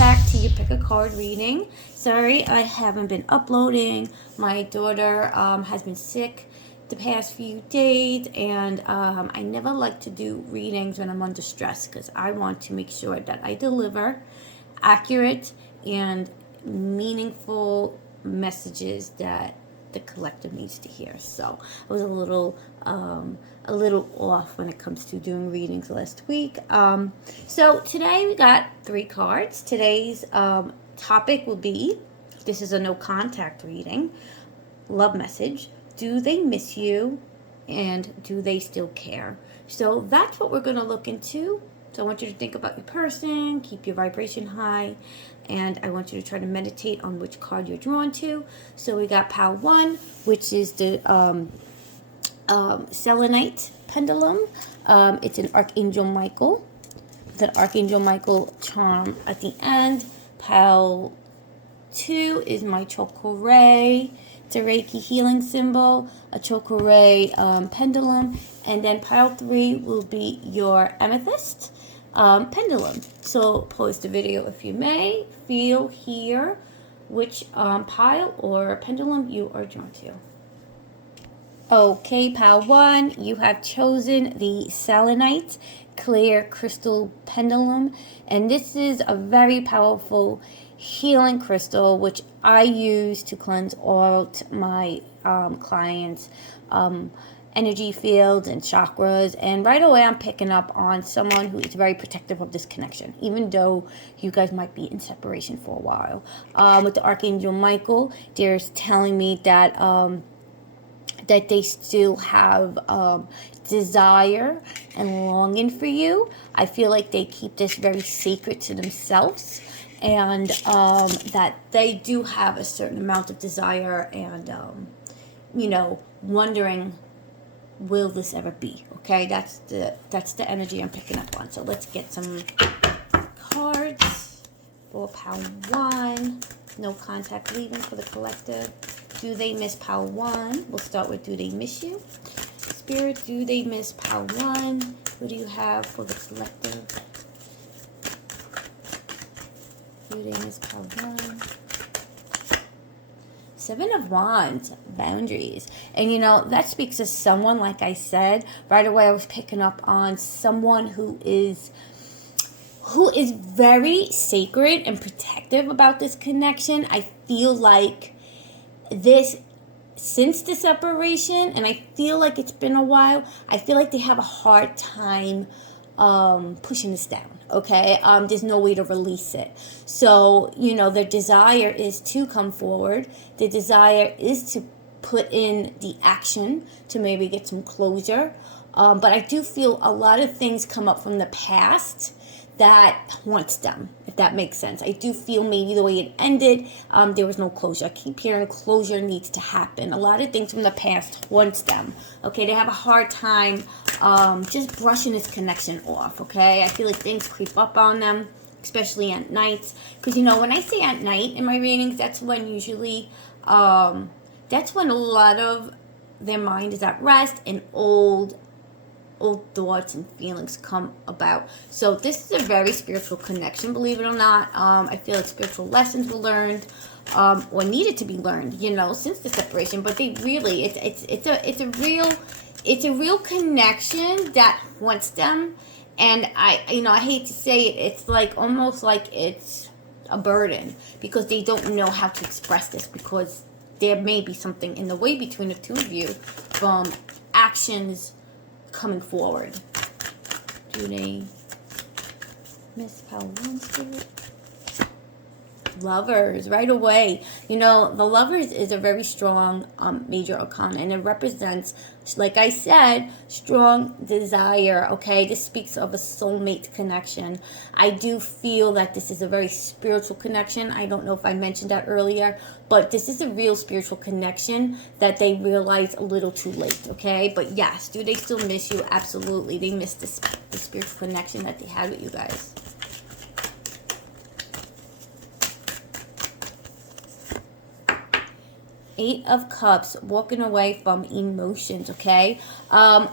back to your pick a card reading. Sorry, I haven't been uploading. My daughter has been sick the past few days, and I never like to do readings when I'm under stress because I want to make sure that I deliver accurate and meaningful messages that the collective needs to hear. So I was a little off when it comes to doing readings last week. So today we got 3 cards. Today's topic will be, this is a no contact reading, love message. Do they miss you, and do they still care? So that's what we're going to look into. So I want you to think about your person, keep your vibration high, and I want you to try to meditate on which card you're drawn to. So we got pile 1, which is the selenite pendulum. It's an Archangel Michael. It's an Archangel Michael charm at the end. Pile 2 is my chocolate. It's a Reiki healing symbol, a chocolate pendulum. And then pile 3 will be your amethyst pendulum. So pause the video if you may. Feel, hear which pile or pendulum you are drawn to. Okay, pile 1, you have chosen the selenite clear crystal pendulum, and this is a very powerful healing crystal which I use to cleanse all my clients' energy fields and chakras. And right away I'm picking up on someone who is very protective of this connection, even though you guys might be in separation for a while. With the Archangel Michael, there's telling me that that they still have desire and longing for you. I feel like they keep this very sacred to themselves, and that they do have a certain amount of desire and, wondering, will this ever be? Okay, that's the energy I'm picking up on. So let's get some cards for pile 1. No contact leaving for the collective. Do they miss pile 1? We'll start with, do they miss you? Spirit, do they miss pile 1? What do you have for the collective? Do they miss pile 1? 7 of Wands, boundaries. And that speaks to someone, like I said, right away I was picking up on someone who is very sacred and protective about this connection. I feel like since the separation, and I feel like it's been a while, I feel like they have a hard time pushing this down. Okay, there's no way to release it. So, their desire is to come forward. The desire is to put in the action to maybe get some closure. But I do feel a lot of things come up from the past that haunts them, if that makes sense. I do feel maybe the way it ended, there was no closure. I keep hearing closure needs to happen. A lot of things from the past haunts them. Okay, they have a hard time just brushing this connection off. Okay, I feel like things creep up on them, especially at nights. Because when I say at night in my readings, that's when usually, that's when a lot of their mind is at rest and old thoughts and feelings come about. So this is a very spiritual connection, believe it or not. I feel like spiritual lessons were learned, or needed to be learned, since the separation. But they really, it's a real connection that haunts them. And I hate to say it, it's like almost like it's a burden because they don't know how to express this, because there may be something in the way between the two of you from actions coming forward. Do they miss pile 1, Spirit? Lovers, right away. The Lovers is a very strong major arcana, and it represents, like I said, strong desire. Okay, this speaks of a soulmate connection. I do feel that this is a very spiritual connection. I don't know if I mentioned that earlier, but this is a real spiritual connection that they realize a little too late. Okay, but yes, do they still miss you? Absolutely, they miss the spiritual connection that they had with you guys. Eight of Cups, walking away from emotions, okay?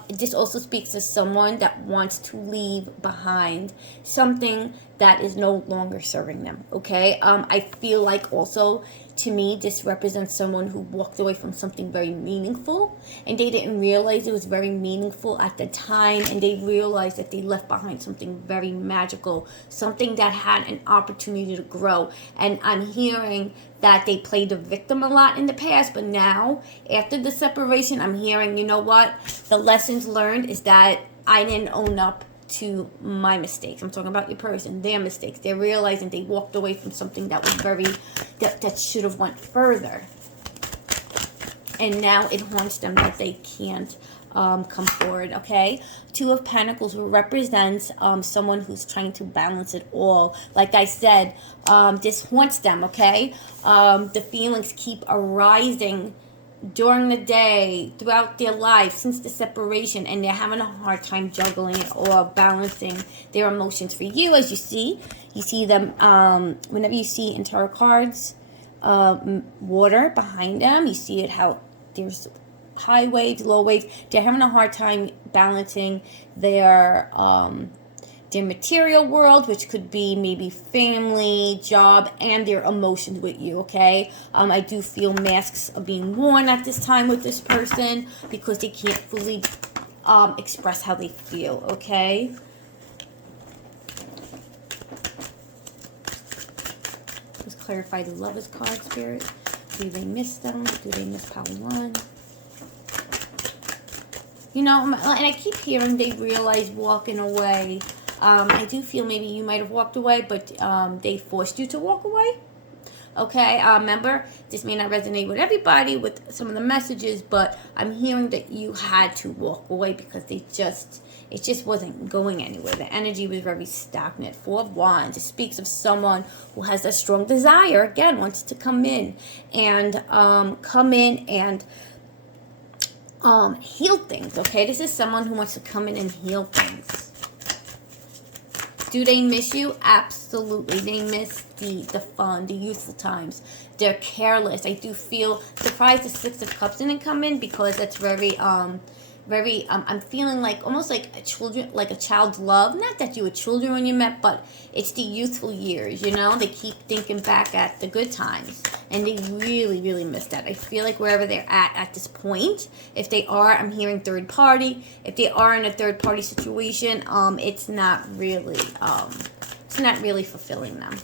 This also speaks to someone that wants to leave behind something that is no longer serving them, okay? I feel like also, to me, this represents someone who walked away from something very meaningful, and they didn't realize it was very meaningful at the time, and they realized that they left behind something very magical, something that had an opportunity to grow. And I'm hearing that they played the victim a lot in the past, but now, after the separation, I'm hearing, you know what? The lessons learned is that I didn't own up to my mistakes. I'm talking about your person, their mistakes. They're realizing they walked away from something that was that should have went further. And now it haunts them that they can't come forward, okay? Two of Pentacles represents someone who's trying to balance it all. Like I said, this haunts them, okay? The feelings keep arising during the day, throughout their life, since the separation, and they're having a hard time juggling it or balancing their emotions. For you, as you see them, whenever you see in tarot cards, water behind them, you see it how there's high waves, low waves. They're having a hard time balancing their material world, which could be maybe family, job, and their emotions with you, okay? I do feel masks are being worn at this time with this person because they can't fully express how they feel, okay? Let's clarify the Lovers card, Spirit. Do they miss them? Do they miss Power 1? You know, and I keep hearing they realize walking away. I do feel maybe you might have walked away, but they forced you to walk away. Okay, remember, this may not resonate with everybody with some of the messages, but I'm hearing that you had to walk away because it just wasn't going anywhere. The energy was very stagnant. Four of Wands, it speaks of someone who has a strong desire, again, wants to come in and heal things, okay? This is someone who wants to come in and heal things. Do they miss you? Absolutely. They miss the fun, the youthful times. They're careless. I do feel surprised the Six of Cups didn't come in because that's very I'm feeling like almost like a child's love. Not that you were children when you met, but it's the youthful years, you know? They keep thinking back at the good times, and they really, really miss that. I feel like wherever they're at this point, if they are, I'm hearing third party. If they are in a third party situation, it's not really fulfilling them.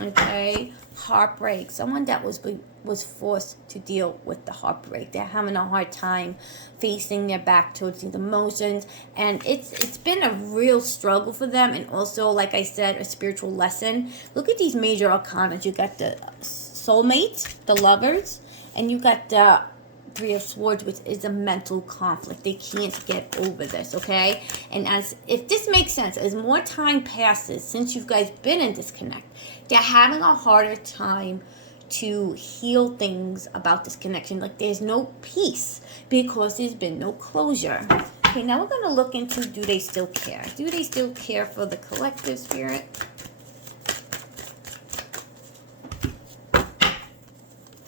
Okay, heartbreak. Someone that was forced to deal with the heartbreak. They're having a hard time facing their back towards these emotions, and it's been a real struggle for them, and also, like I said, a spiritual lesson. Look at these major arcana. You got the soulmate, the lovers, and you got the Three of Swords, which is a mental conflict. They can't get over this, okay? And if this makes sense, as more time passes since you guys been in disconnect, they're having a harder time to heal things about this connection. Like there's no peace because there's been no closure. Okay, now we're going to look into, do they still care? Do they still care for the collective, Spirit?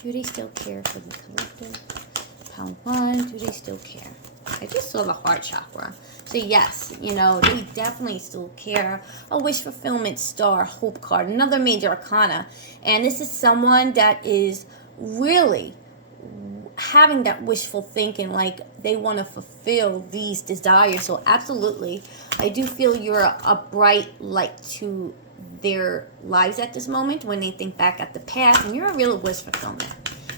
Do they still care for the collective? Pound 1, do they still care? I just saw the heart chakra. So yes, you know, they definitely still care. A wish fulfillment, star, hope card, another major arcana. And this is someone that is really having that wishful thinking, like they want to fulfill these desires. So absolutely, I do feel you're a bright light to their lives at this moment when they think back at the past, and you're a real wish fulfillment.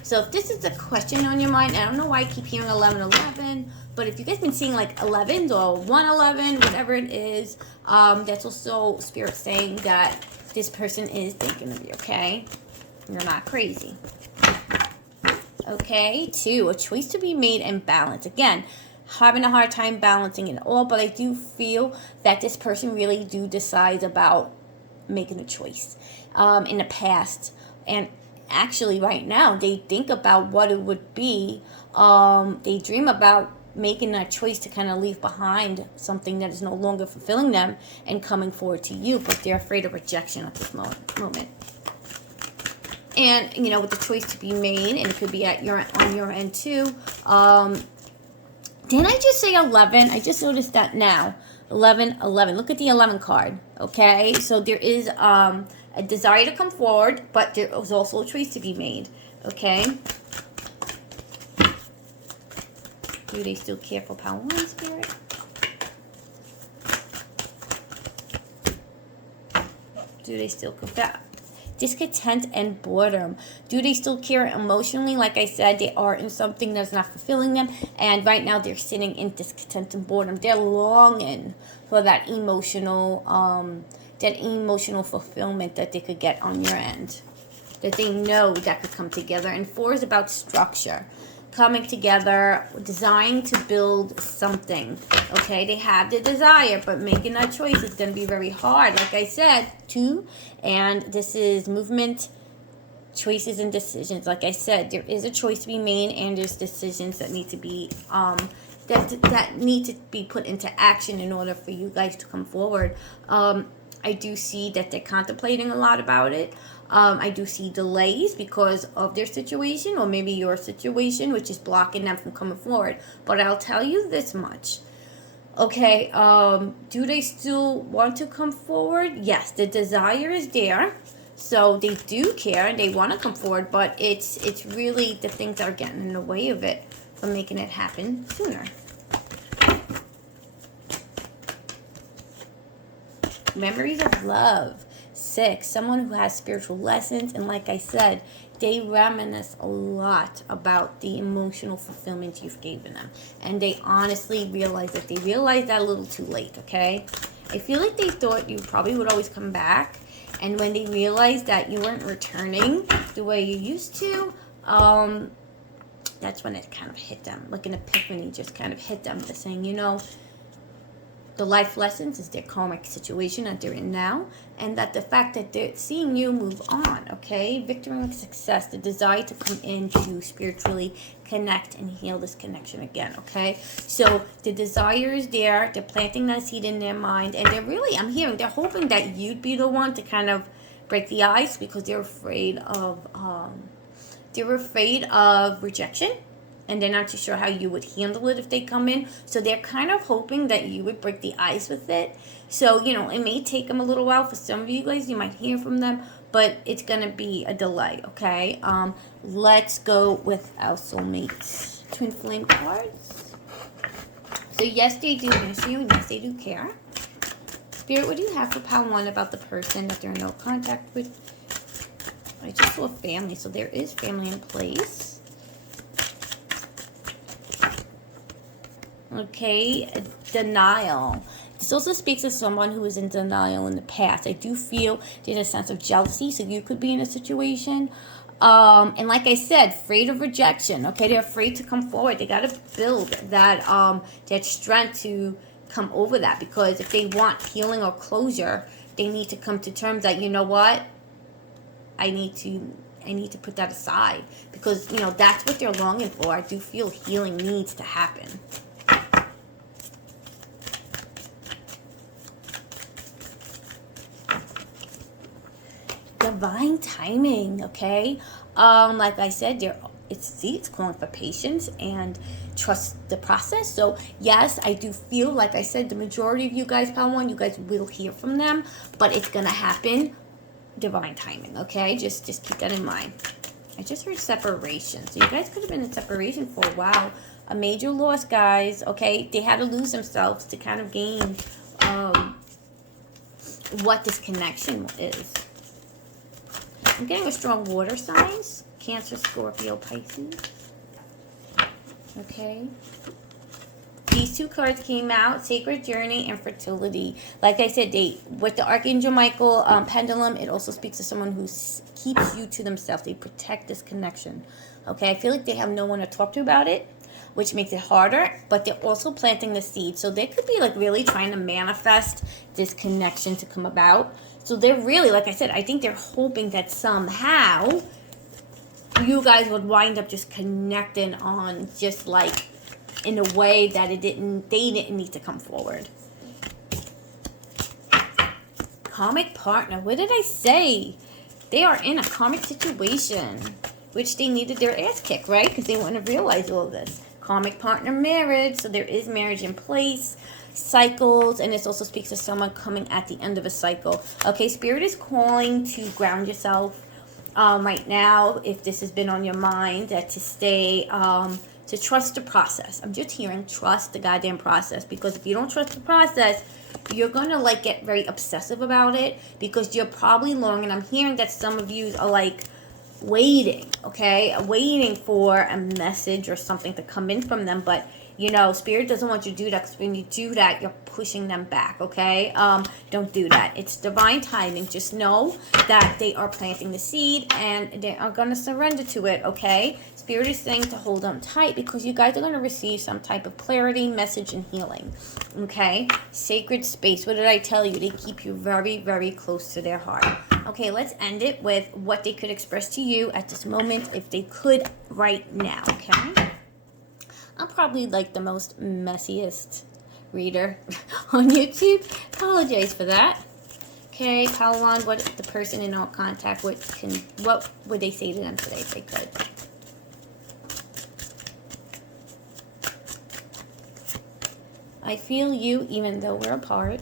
So if this is a question on your mind, I don't know why I keep hearing 1111, but if you guys been seeing like 11s or 111, whatever it is, that's also Spirit saying that this person is thinking of you, okay? You're not crazy. Okay, 2, a choice to be made and balanced. Again, having a hard time balancing it all, but I do feel that this person really do decide about making a choice in the past, and actually right now they think about what it would be. They dream about making that choice to kind of leave behind something that is no longer fulfilling them and coming forward to you, but they're afraid of rejection at this moment. And you know, with the choice to be made, and it could be on your end too. Didn't I just say 11? I just noticed that now. 11, 11. Look at the 11 card, okay? So there is a desire to come forward, but there is also a choice to be made, okay? Do they still care for Pile 1, Spirit? Do they still care? Discontent and boredom. Do they still care emotionally? Like I said, they are in something that's not fulfilling them. And right now they're sitting in discontent and boredom. They're longing for that emotional fulfillment that they could get on your end. That they know that could come together. And 4 is about structure. Coming together, desiring to build something. Okay, they have the desire, but making that choice is going to be very hard. Like I said, 2, and this is movement, choices, and decisions. Like I said, there is a choice to be made, and there's decisions that need to be that need to be put into action in order for you guys to come forward. I do see that they're contemplating a lot about it. I do see delays because of their situation, or maybe your situation, which is blocking them from coming forward. But I'll tell you this much. Okay, do they still want to come forward? Yes, the desire is there. So they do care and they want to come forward, but it's really the things that are getting in the way of it from making it happen sooner. Memories of love. 6, someone who has spiritual lessons, and like I said, they reminisce a lot about the emotional fulfillment you've given them, and they honestly realize that they realized that a little too late. Okay, I feel like they thought you probably would always come back, and when they realized that you weren't returning the way you used to, that's when it kind of hit them, like an epiphany just kind of hit them. They're saying, you know, the life lessons is their karmic situation that they're in now, and that the fact that they're seeing you move on, okay? Victory and success, the desire to come in to spiritually connect and heal this connection again, okay? So the desire is there, they're planting that seed in their mind, and they're really, I'm hearing, they're hoping that you'd be the one to kind of break the ice, because they're afraid of rejection. And they're not too sure how you would handle it if they come in. So they're kind of hoping that you would break the ice with it. So, you know, it may take them a little while. For some of you guys, you might hear from them, but it's going to be a delay, okay? Let's go with our soulmates. Twin flame cards. So, yes, they do miss you. Yes, they do care. Spirit, what do you have for Pile 1 about the person that they're in no contact with? I just saw family, so there is family in place. Okay, denial. This also speaks of someone who was in denial in the past. I do feel there's a sense of jealousy, so you could be in a situation. And like I said, afraid of rejection. Okay, they're afraid to come forward. They got to build that strength to come over that, because if they want healing or closure, they need to come to terms that, you know what, I need to put that aside, because, you know, that's what they're longing for. I do feel healing needs to happen. Divine timing, okay? Like I said, it's calling for patience and trust the process. So yes, I do feel, like I said, the majority of you guys, Pile 1, you guys will hear from them, but it's gonna happen divine timing, okay? Just keep that in mind. I just heard separation, so you guys could have been in separation for a while. A major loss, guys, okay? They had to lose themselves to kind of gain what this connection is. I'm getting a strong water signs. Cancer, Scorpio, Pisces. Okay. These 2 cards came out. Sacred Journey and Fertility. Like I said, with the Archangel Michael pendulum, it also speaks to someone who keeps you to themselves. They protect this connection. Okay. I feel like they have no one to talk to about it, which makes it harder. But they're also planting the seed. So they could be like really trying to manifest this connection to come about. So they're really, like I said, I think they're hoping that somehow you guys would wind up just connecting on, just like in a way that they didn't need to come forward. Karmic partner. What did I say? They are in a karmic situation, which they needed their ass kicked, right? Because they want to realize all of this. Karmic partner, marriage. So there is marriage in place. cycles, and this also speaks to someone coming at the end of a cycle. Okay, Spirit is calling to ground yourself right now, if this has been on your mind, that to stay, to trust the process. I'm just hearing trust the goddamn process, because if you don't trust the process, you're gonna like get very obsessive about it, because you're probably long, and I'm hearing that some of you are like waiting, okay, waiting for a message or something to come in from them, but you know, Spirit doesn't want you to do that, because when you do that, you're pushing them back, okay? Don't do that. It's divine timing. Just know that they are planting the seed, and they are going to surrender to it, okay? Spirit is saying to hold on tight, because you guys are going to receive some type of clarity, message, and healing, okay? Sacred space. What did I tell you? They keep you very, very close to their heart. Okay, let's end it with what they could express to you at this moment, if they could right now, okay? I'm probably like the most messiest reader on YouTube. Apologize for that. Okay, Pawan, what the person in all contact with what would they say to them today if they could? I feel you even though we're apart.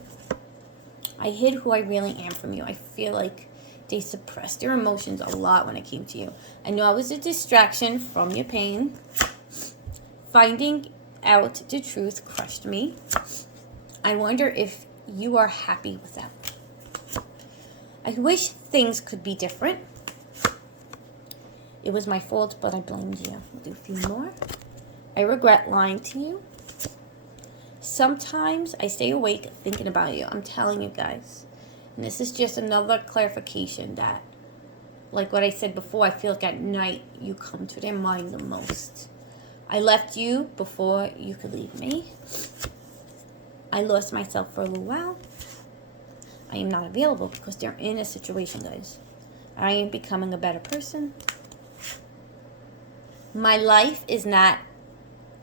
I hid who I really am from you. I feel like they suppressed their emotions a lot when it came to you. I know I was a distraction from your pain. Finding out the truth crushed me. I wonder if you are happy with that. I wish things could be different. It was my fault, but I blamed you. We'll do a few more. I regret lying to you. Sometimes I stay awake thinking about you. I'm telling you guys. And this is just another clarification that, like what I said before, I feel like at night you come to their mind the most. I left you before you could leave me. I lost myself for a little while. I am not available because they're in a situation, guys. I am becoming a better person. My life is not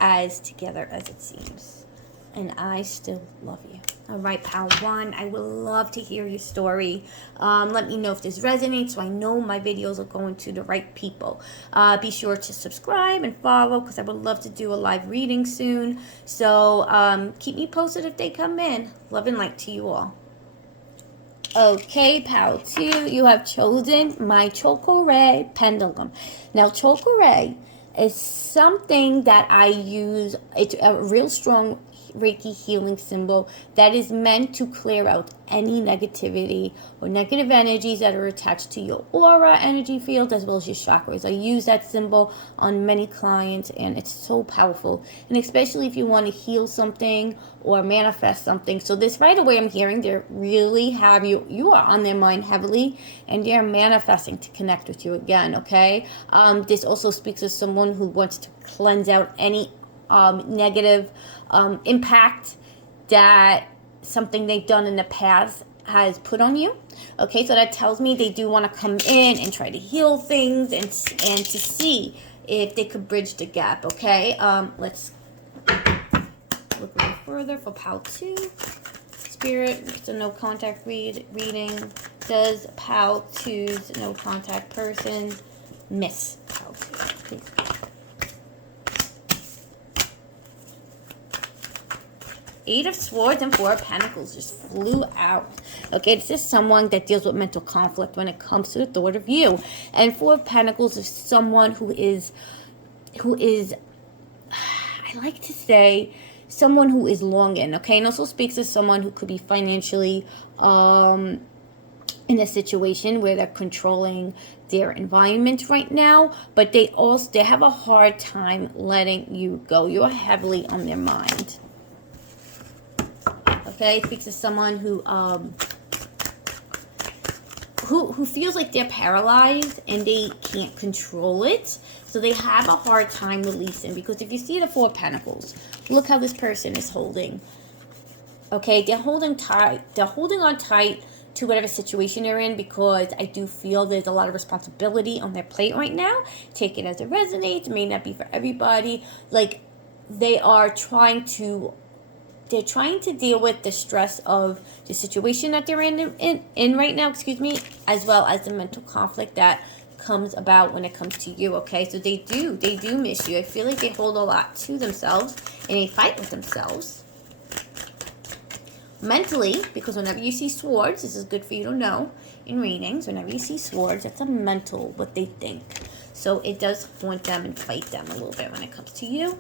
as together as it seems. And I still love you. All right, pal one, I would love to hear your story. Let me know if this resonates, so I know my videos are going to the right people. Be sure to subscribe and follow, because I would love to do a live reading soon. So keep me posted if they come in. Love and light to you all. Okay, pal two, you have chosen my Chocoré pendulum. Now, Chocoré is something that I use. It's a real strong Reiki healing symbol that is meant to clear out any negativity or negative energies that are attached to your aura energy field, as well as your chakras. I use that symbol on many clients, and it's so powerful, and especially if you want to heal something or manifest something. So this right away, I'm hearing they really have you are on their mind heavily, and they're manifesting to connect with you again. Okay, this also speaks of someone who wants to cleanse out any negative impact that something they've done in the past has put on you. Okay, so that tells me they do want to come in and try to heal things and to see if they could bridge the gap. Okay, let's look a little further for PAL 2. Spirit, it's a no contact reading. Does PAL 2's no contact person miss PAL 2? Please. Eight of Swords and Four of Pentacles just flew out. Okay, this is someone that deals with mental conflict when it comes to the thought of you. And Four of Pentacles is someone who is, I like to say, someone who is longing, okay? And also speaks of someone who could be financially in a situation where they're controlling their environment right now, but they have a hard time letting you go. You're heavily on their mind. Okay, it speaks to someone who feels like they're paralyzed and they can't control it. So they have a hard time releasing, because if you see the Four of Pentacles, look how this person is holding. Okay, they're holding tight. They're holding on tight to whatever situation they're in, because I do feel there's a lot of responsibility on their plate right now. Take it as it resonates. It may not be for everybody. Like, they are trying to deal with the stress of the situation that they're in right now, as well as the mental conflict that comes about when it comes to you. Okay, so they do miss you. I feel like they hold a lot to themselves and they fight with themselves. Mentally, because whenever you see swords, this is good for you to know in readings, whenever you see swords, that's a mental, what they think. So it does haunt them and fight them a little bit when it comes to you.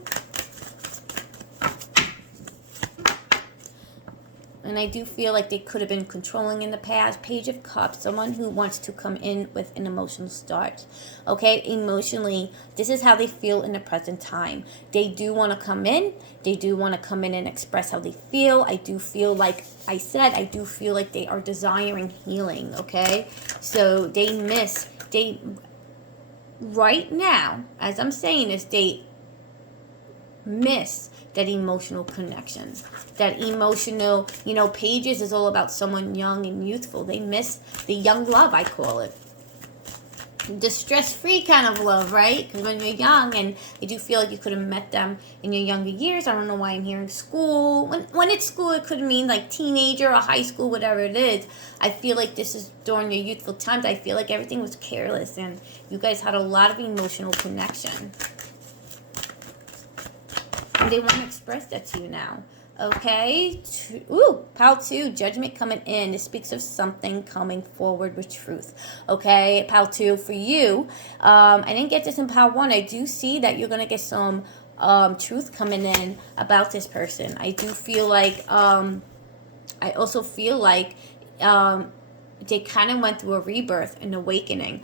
And I do feel like they could have been controlling in the past. Page of Cups, someone who wants to come in with an emotional start. Okay, emotionally, this is how they feel in the present time. They do want to come in. They do want to come in and express how they feel. I do feel like I said, I do feel like they are desiring healing, okay? So right now, as I'm saying this, they miss that emotional connection, that emotional, Pages is all about someone young and youthful. They miss the young love, I call it. The stress-free kind of love, right? Because when you're young, and I do feel like you could have met them in your younger years. I don't know why I'm hearing school. When it's school, it could mean like teenager or high school, whatever it is. I feel like this is during your youthful times. I feel like everything was careless, and you guys had a lot of emotional connection. And they want to express that to you now. Okay? Pile 2, judgment coming in. This speaks of something coming forward with truth. Okay? Pile 2, for you, I didn't get this in pile 1. I do see that you're going to get some truth coming in about this person. I do feel like, I also feel like they kind of went through a rebirth, an awakening.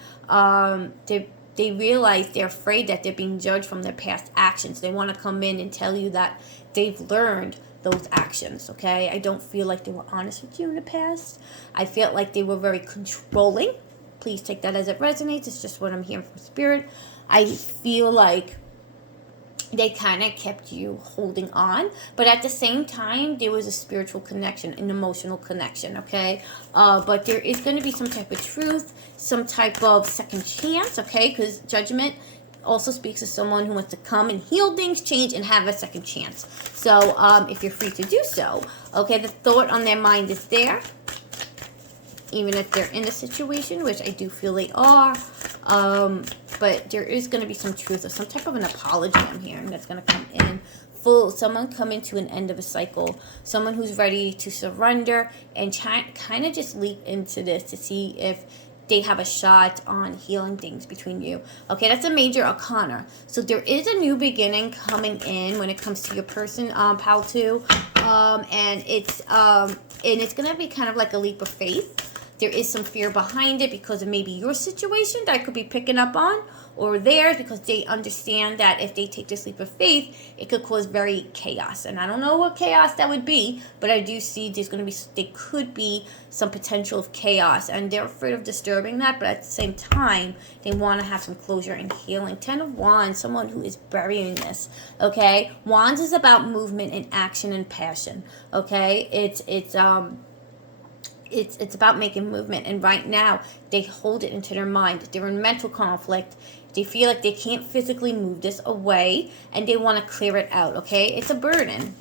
They realize they're afraid that they're being judged from their past actions. They want to come in and tell you that they've learned those actions, okay? I don't feel like they were honest with you in the past. I felt like they were very controlling. Please take that as it resonates. It's just what I'm hearing from Spirit. I feel like they kind of kept you holding on, but at the same time, there was a spiritual connection, an emotional connection, okay? But there is going to be some type of truth, some type of second chance, okay? Because judgment also speaks to someone who wants to come and heal things, change, and have a second chance. So if you're free to do so, okay, the thought on their mind is there, even if they're in a situation, which I do feel they are. But there is going to be some truth or some type of an apology I'm hearing that's going to come in. Someone coming to an end of a cycle. Someone who's ready to surrender and kind of just leap into this to see if they have a shot on healing things between you. Okay, that's a major arcana. So there is a new beginning coming in when it comes to your person, pal 2. And it's going to be kind of like a leap of faith. There is some fear behind it because of maybe your situation that I could be picking up on, or theirs, because they understand that if they take this leap of faith, it could cause very chaos. And I don't know what chaos that would be, but I do see there could be some potential of chaos, and they're afraid of disturbing that, but at the same time, they want to have some closure and healing. 10 of Wands, someone who is burying this, okay? Wands is about movement and action and passion, okay? It's about making movement, and right now they hold it into their mind. They're in mental conflict. They feel like they can't physically move this away, and they want to clear it out, okay? It's a burden.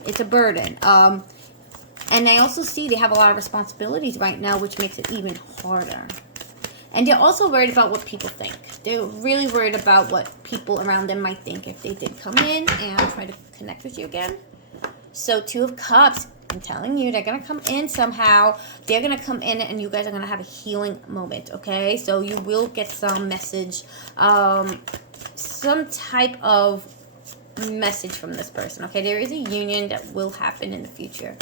And I also see they have a lot of responsibilities right now, which makes it even harder. And they're also worried about what people think. They're really worried about what people around them might think if they did come in and try to connect with you again. So 2 of Cups, I'm telling you, they're going to come in somehow. They're going to come in and you guys are going to have a healing moment, okay? So you will get some message, some type of message from this person, okay? There is a union that will happen in the future.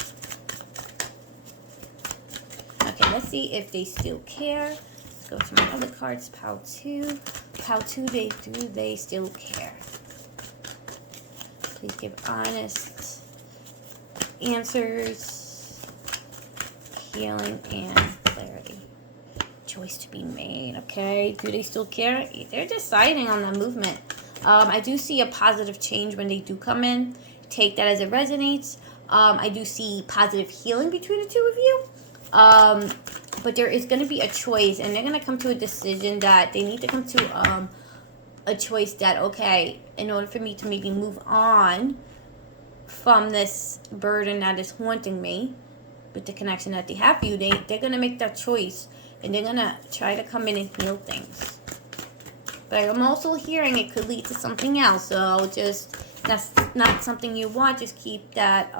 Okay, let's see if they still care. Let's go to my other cards. Pile 2. Pile 2, they still care. Please give honest answers, healing, and clarity. Choice to be made, okay? Do they still care? They're deciding on the movement. I do see a positive change when they do come in. Take that as it resonates. I do see positive healing between the 2 of you. But there is going to be a choice, and they're going to come to a decision that they need to come to a choice that, okay, in order for me to maybe move on from this burden that is haunting me with the connection that they have for you, they're going to make that choice, and they're going to try to come in and heal things. But I'm also hearing it could lead to something else, so just, that's not something you want. Just keep that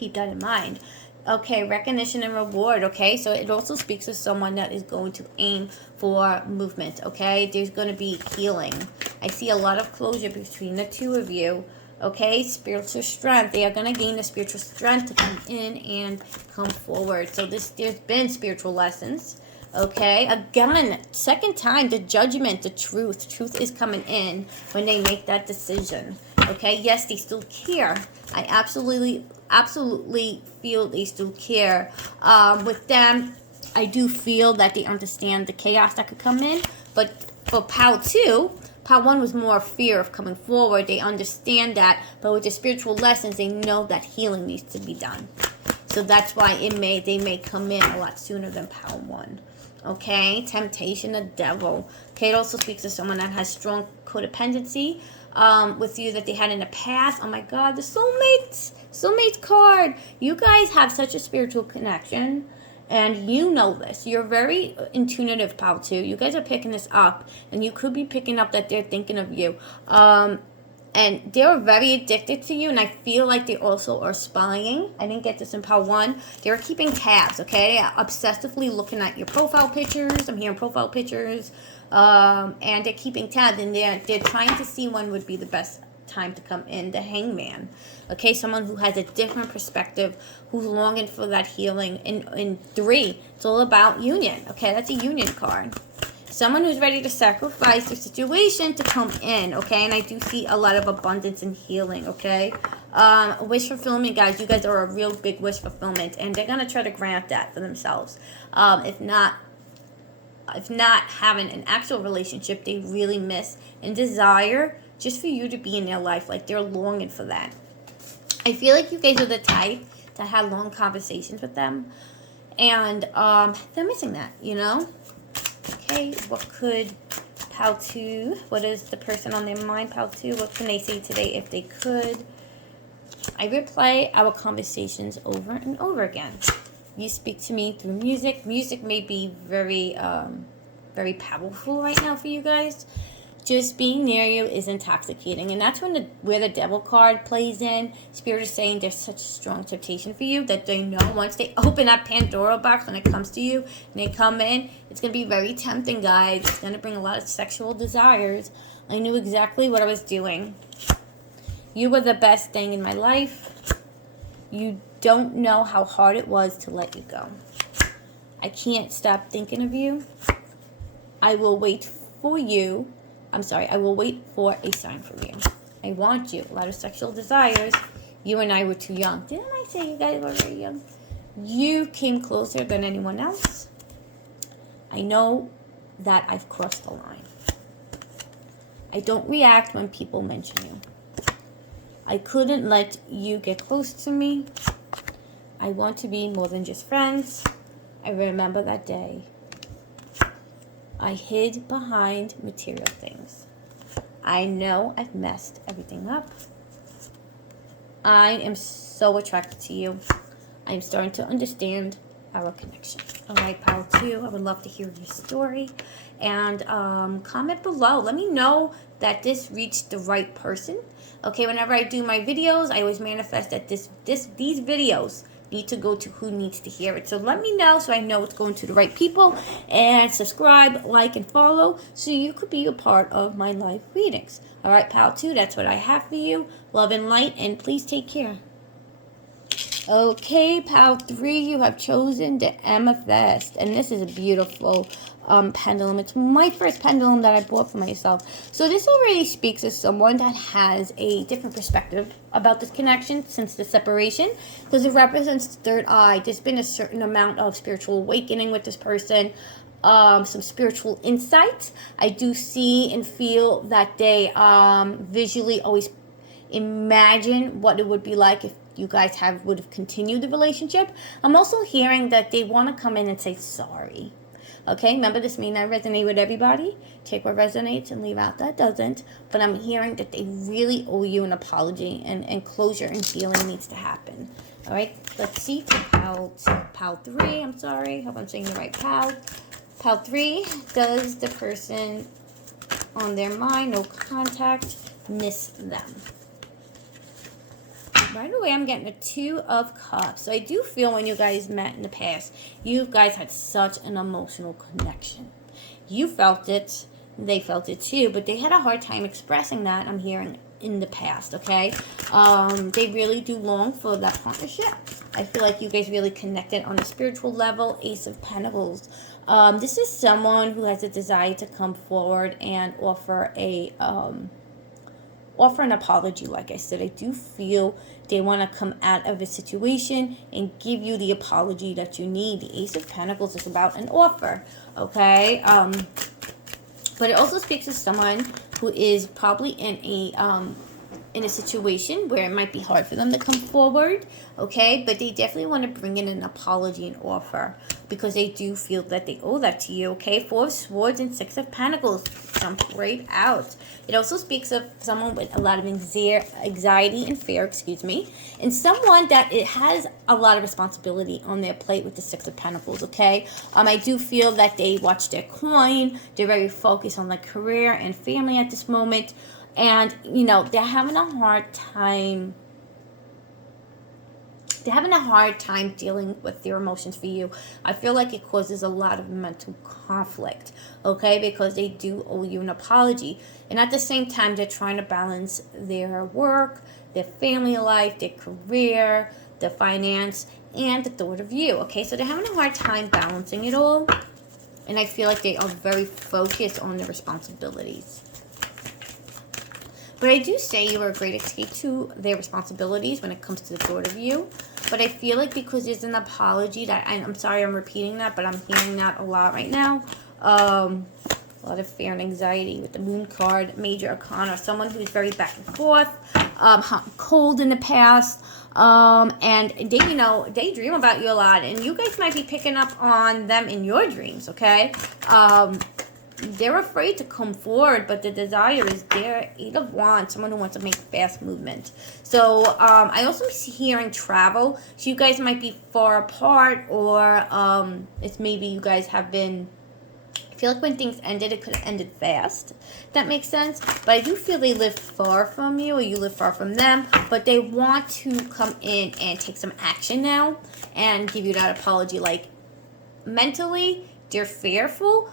Keep that in mind. Okay, recognition and reward, okay? So it also speaks of someone that is going to aim for movement, okay? There's going to be healing. I see a lot of closure between the two of you, okay? Spiritual strength. They are going to gain the spiritual strength to come in and come forward. So there's been spiritual lessons, okay? Again, second time, the judgment, the truth. Truth is coming in when they make that decision, okay? Yes, they still care. I absolutely feel they still care. With them, I do feel that they understand the chaos that could come in. But for Pal 2, Pal 1 was more fear of coming forward. They understand that. But with the spiritual lessons, they know that healing needs to be done. So that's why they may come in a lot sooner than Pal 1. Okay, temptation, the devil. Okay, it also speaks to someone that has strong codependency with you that they had in the past. Oh my God, the soulmates card. You guys have such a spiritual connection, and you know this. You're very intuitive, Pal 2. You guys are picking this up, and you could be picking up that they're thinking of you. And they're very addicted to you, and I feel like they also are spying. I didn't get this in Pal 1. They're keeping tabs, okay? Obsessively looking at your profile pictures. I'm hearing profile pictures. And they're keeping tabs, and they're trying to see when would be the best time to come in. The hangman, okay? Someone who has a different perspective, who's longing for that healing. In 3, it's all about union, okay? That's a union card. Someone who's ready to sacrifice their situation to come in, okay? And I do see a lot of abundance and healing, okay? Wish fulfillment, guys. You guys are a real big wish fulfillment, and they're going to try to grant that for themselves. If not having an actual relationship, they really miss and desire just for you to be in their life. Like, they're longing for that. I feel like you guys are the type to have long conversations with them, and they're missing that, you know? Okay, what could Pal 2, what is the person on their mind, Pal 2? What can they say today if they could? I replay our conversations over and over again. You speak to me through music. Music may be very, very powerful right now for you guys. Just being near you is intoxicating. And that's where the devil card plays in. Spirit is saying there's such a strong temptation for you that they know once they open that Pandora box when it comes to you and they come in, it's going to be very tempting, guys. It's going to bring a lot of sexual desires. I knew exactly what I was doing. You were the best thing in my life. You don't know how hard it was to let you go. I can't stop thinking of you. I will wait for you. I will wait for a sign from you. I want you. A lot of sexual desires. You and I were too young. Didn't I say you guys were very young? You came closer than anyone else. I know that I've crossed the line. I don't react when people mention you. I couldn't let you get close to me. I want to be more than just friends. I remember that day. I hid behind material things. I know I've messed everything up. I am so attracted to you. I'm starting to understand our connection. All right, Pal 2, I would love to hear your story. And comment below. Let me know that this reached the right person. Okay, whenever I do my videos, I always manifest that these videos need to go to who needs to hear it. So let me know so I know it's going to the right people. And subscribe, like, and follow so you could be a part of my live readings. All right, Pal 2, that's what I have for you. Love and light, and please take care. Okay, Pal 3, you have chosen the amethyst. And this is a beautiful pendulum. It's my first pendulum that I bought for myself. So this already speaks of someone that has a different perspective about this connection since the separation, because it represents the third eye. There's been a certain amount of spiritual awakening with this person, some spiritual insight. I do see and feel that they visually always imagine what it would be like if you guys would have continued the relationship. I'm also hearing that they want to come in and say sorry. Okay, remember, this may not resonate with everybody. Take what resonates and leave out that doesn't. But I'm hearing that they really owe you an apology, and closure and healing needs to happen. All right, let's see. Pal 3, I'm sorry. Hope I'm saying the right Pal. Pal 3, does the person on their mind, no contact, miss them? Right away, I'm getting a 2 of Cups. So I do feel when you guys met in the past, you guys had such an emotional connection. You felt it, they felt it too, but they had a hard time expressing that, I'm hearing, in the past, okay? They really do long for that partnership. I feel like you guys really connected on a spiritual level. Ace of Pentacles. This is someone who has a desire to come forward and offer an apology. Like I said, I do feel they want to come out of a situation and give you the apology that you need. The Ace of Pentacles is about an offer, okay? But it also speaks to someone who is probably in a situation where it might be hard for them to come forward, okay? But they definitely want to bring in an apology and offer because they do feel that they owe that to you, okay? 4 of Swords and 6 of Pentacles jump right out. It also speaks of someone with a lot of anxiety and fear, and someone that it has a lot of responsibility on their plate with the 6 of Pentacles, okay? I do feel that they watch their coin. They're very focused on their career and family at this moment. And, you know, they're having a hard time dealing with their emotions for you. I feel like it causes a lot of mental conflict, okay? Because they do owe you an apology. And at the same time, they're trying to balance their work, their family life, their career, their finance, and the thought of you, okay? So they're having a hard time balancing it all. And I feel like they are very focused on their responsibilities. But I do say you are a great escape to their responsibilities when it comes to the thought of you. But I feel like because there's an apology that, I'm sorry I'm repeating that, but I'm hearing that a lot right now. A lot of fear and anxiety with the Moon card, Major Arcana, someone who's very back and forth, hot and cold in the past. And they, you know, they dream about you a lot. And you guys might be picking up on them in your dreams, okay? They're afraid to come forward, but the desire is there. 8 of Wands, someone who wants to make fast movement. So I also see hearing travel. So you guys might be far apart, or it's maybe you guys have been, I feel like when things ended, it could have ended fast. If that makes sense. But I do feel they live far from you, or you live far from them. But they want to come in and take some action now and give you that apology. Like, mentally, they're fearful.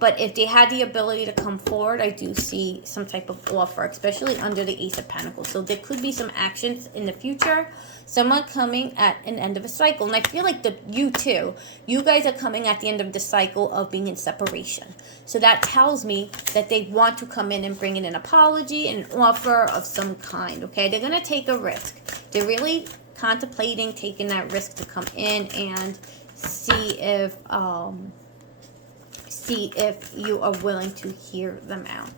But if they had the ability to come forward, I do see some type of offer, especially under the Ace of Pentacles. So there could be some actions in the future. Someone coming at an end of a cycle. And I feel like you too. You guys are coming at the end of the cycle of being in separation. So that tells me that they want to come in and bring in an apology and an offer of some kind, okay? They're going to take a risk. They're really contemplating taking that risk to come in and see if you are willing to hear them out.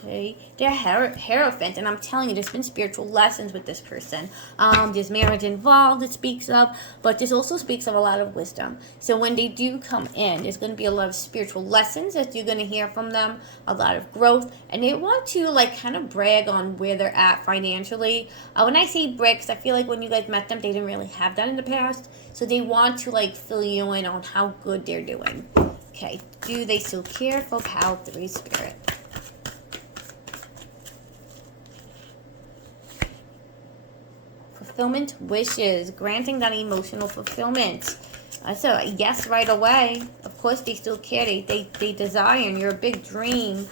Okay, they're Hierophant, and I'm telling you, there's been spiritual lessons with this person. There's marriage involved, it speaks of, but this also speaks of a lot of wisdom. So when they do come in, there's going to be a lot of spiritual lessons that you're going to hear from them, a lot of growth, and they want to, like, kind of brag on where they're at financially. When I say brag, 'cause I feel like when you guys met them, they didn't really have that in the past, so they want to, like, fill you in on how good they're doing. Okay, do they still care? For Pile 3 Spirit. Fulfillment wishes, granting that emotional fulfillment. So yes, right away. Of course, they still care. They desire, and you're a big dream.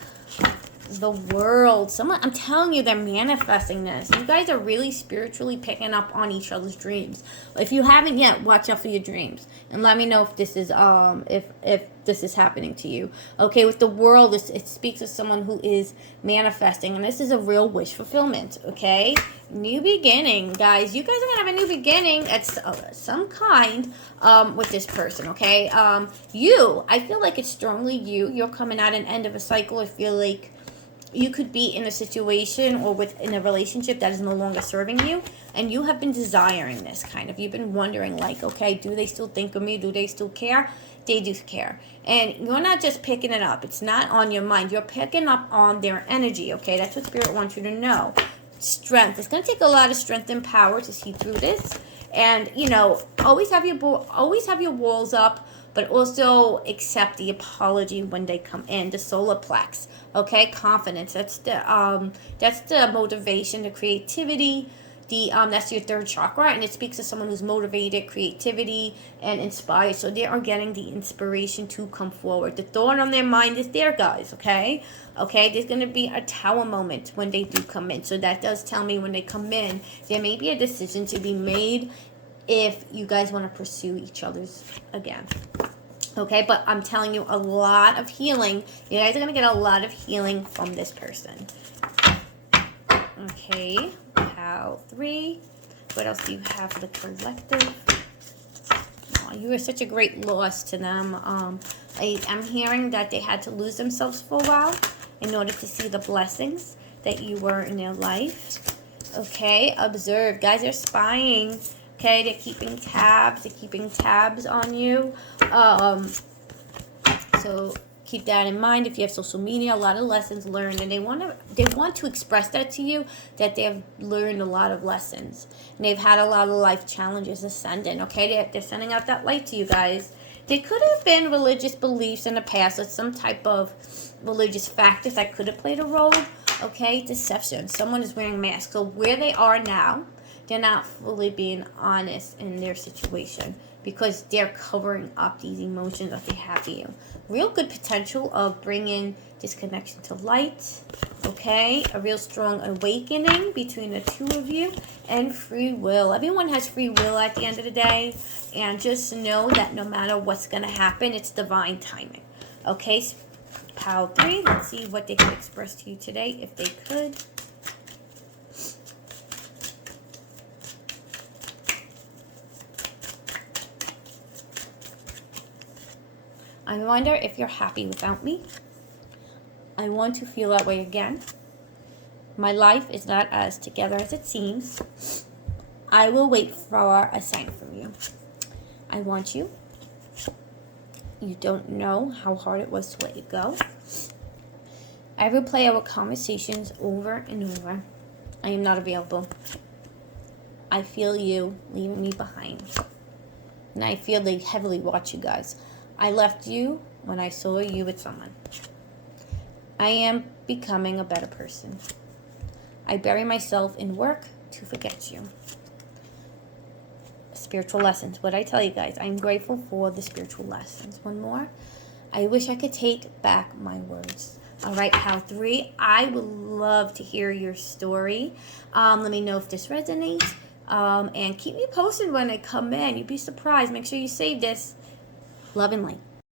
The World. Someone, I'm telling you, they're manifesting this. You guys are really spiritually picking up on each other's dreams. If you haven't yet, watch out for your dreams and let me know if this is if this is happening to you. Okay, with the World, it speaks of someone who is manifesting, and this is a real wish fulfillment. Okay, new beginning, guys. You guys are gonna have a new beginning at some kind with this person. Okay, I feel like it's strongly you. You're coming at an end of a cycle. I feel like you could be in a situation or in a relationship that is no longer serving you, and you have been desiring this kind of. You've been wondering, like, okay, do they still think of me? Do they still care? They do care. And you're not just picking it up. It's not on your mind. You're picking up on their energy, okay? That's what Spirit wants you to know. Strength. It's going to take a lot of strength and power to see through this. And, you know, always have your walls up, but also accept the apology when they come in. The solar plex, okay? Confidence. That's the motivation, the creativity. That's your third chakra, and it speaks to someone who's motivated, creativity, and inspired. So they are getting the inspiration to come forward. The thought on their mind is there, guys. Okay, there's gonna be a tower moment when they do come in. So that does tell me when they come in, there may be a decision to be made if you guys want to pursue each other's again. Okay, but I'm telling you, a lot of healing. You guys are gonna get a lot of healing from this person. Okay, pile 3. What else do you have for the collective? Oh, you were such a great loss to them. I'm hearing that they had to lose themselves for a while in order to see the blessings that you were in their life. Okay, observe. Guys are spying. Okay, they're keeping tabs. They're keeping tabs on you. So keep that in mind. If you have social media, a lot of lessons learned, and they want to express that to you, that they've learned a lot of lessons, and they've had a lot of life challenges ascending. Okay, they're sending out that light to you guys. There could have been religious beliefs in the past, or some type of religious factors that could have played a role. Okay, deception. Someone is wearing masks. So where they are now, they're not fully being honest in their situation, because they're covering up these emotions that they have for you. Real good potential of bringing this connection to light, okay? A real strong awakening between the two of you, and free will. Everyone has free will at the end of the day, and just know that no matter what's going to happen, it's divine timing, okay? Pile 3, let's see what they could express to you today, if they could. I wonder if you're happy without me. I want to feel that way again. My life is not as together as it seems. I will wait for a sign from you. I want you. You don't know how hard it was to let you go. I replay our conversations over and over. I am not available. I feel you leaving me behind. And I feel they heavily watch you guys. I left you when I saw you with someone. I am becoming a better person. I bury myself in work to forget you. Spiritual lessons. What I tell you guys, I'm grateful for the spiritual lessons. One more. I wish I could take back my words. All right, pile 3. I would love to hear your story. Let me know if this resonates. And keep me posted when I come in. You'd be surprised. Make sure you save this. Love and light.